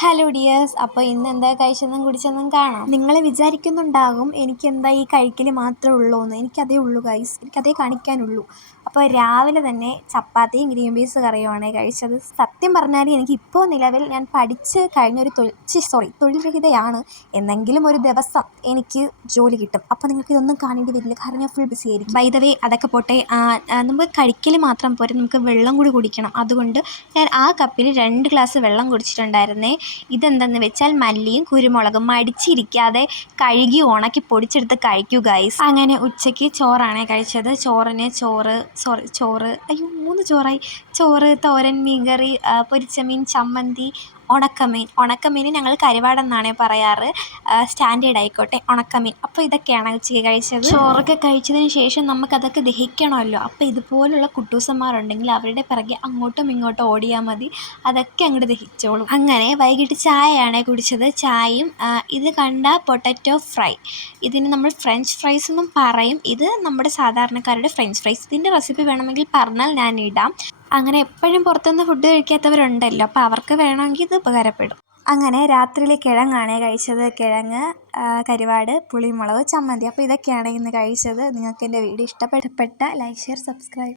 Hello dears, അപ്പോൾ ഇന്ന് എന്താ കഴിച്ചെന്നും കുടിച്ചെന്നും കാണാം. നിങ്ങൾ വിചാരിക്കുന്നുണ്ടാകും എനിക്കെന്താ ഈ കഴിക്കൽ മാത്രമേ ഉള്ളൂ എന്ന്. എനിക്കതേ ഉള്ളൂ ഗൈസ്, എനിക്കതേ കാണിക്കാനുള്ളൂ. അപ്പോൾ രാവിലെ തന്നെ ചപ്പാത്തിയും ഗ്രീൻ പീസ് കറിയുമാണ് കഴിച്ചത്. സത്യം പറഞ്ഞാൽ എനിക്കിപ്പോൾ നിലവിൽ ഞാൻ പഠിച്ച് കഴിഞ്ഞൊരു തൊഴിൽ രഹിതയാണ്. എന്നെങ്കിലും ഒരു ദിവസം എനിക്ക് ജോലി കിട്ടും. അപ്പോൾ നിങ്ങൾക്ക് ഇതൊന്നും കാണേണ്ടി വരില്ല, കാരണം ഞാൻ ഫുൾ ബിസി ആയിരിക്കും. ബൈ ദ വേ അതൊക്കെ പോട്ടെ, നമുക്ക് കഴിക്കൽ മാത്രം പോരെ, നമുക്ക് വെള്ളം കൂടി കുടിക്കണം. അതുകൊണ്ട് ഞാൻ ആ കപ്പിൽ 2 ഗ്ലാസ് വെള്ളം കുടിച്ചിട്ടുണ്ടായിരുന്നേ. ഇതെന്തെന്ന് വെച്ചാൽ മല്ലിയും കുരുമുളകും മടിച്ചിരിക്കാതെ കഴുകി ഉണക്കി പൊടിച്ചെടുത്ത് കഴിക്കൂ ഗൈസ്. അങ്ങനെ ഉച്ചയ്ക്ക് ചോറാണ് കഴിച്ചത്. ചോറ് 3 ചോറായി. ചോറ്, തോരൻ, മീൻകറി, പൊരിച്ച മീൻ, ചമ്മന്തി, ഉണക്കമീൻ ഞങ്ങൾ കരുവാടെന്നാണ് പറയാറ്. സ്റ്റാൻഡേർഡ് ആയിക്കോട്ടെ, ഉണക്കമീൻ. അപ്പോൾ ഇതൊക്കെയാണ് ഉച്ചയ്ക്ക് കഴിച്ചത്. ചോറൊക്കെ കഴിച്ചതിന് ശേഷം നമുക്കതൊക്കെ ദഹിക്കണമല്ലോ. അപ്പോൾ ഇതുപോലുള്ള കുട്ടൂസന്മാരുണ്ടെങ്കിൽ അവരുടെ പിറകെ അങ്ങോട്ടും ഇങ്ങോട്ടും ഓടിയാൽ മതി, അതൊക്കെ അങ്ങോട്ട് ദഹിച്ചോളും. അങ്ങനെ വൈകിട്ട് ചായയാണ് കുടിച്ചത്. ചായയും ഇത് കണ്ട പൊട്ടറ്റോ ഫ്രൈ, ഇതിന് നമ്മൾ ഫ്രഞ്ച് ഫ്രൈസ് എന്നും പറയും. ഇത് നമ്മുടെ സാധാരണക്കാരുടെ ഫ്രഞ്ച് ഫ്രൈസ്. ഇതിൻ്റെ റെസിപ്പി വേണമെങ്കിൽ പറഞ്ഞാൽ ഞാൻ ഇടാം. അങ്ങനെ എപ്പോഴും പുറത്തുനിന്ന് ഫുഡ് കഴിക്കാത്തവരുണ്ടല്ലോ, അപ്പോൾ അവർക്ക് വേണമെങ്കിൽ ഇത് ഉപകാരപ്പെടും. അങ്ങനെ രാത്രിയിൽ കിഴങ്ങാണ് കഴിച്ചത്. കിഴങ്ങ്, കരുവാട്, പുളിമുളക്, ചമ്മന്തി. അപ്പോൾ ഇതൊക്കെയാണ് ഇന്ന് കഴിച്ചത്. നിങ്ങൾക്ക് എൻ്റെ വീഡിയോ ഇഷ്ടപ്പെട്ട ലൈക്ക്, ഷെയർ, സബ്സ്ക്രൈബ്.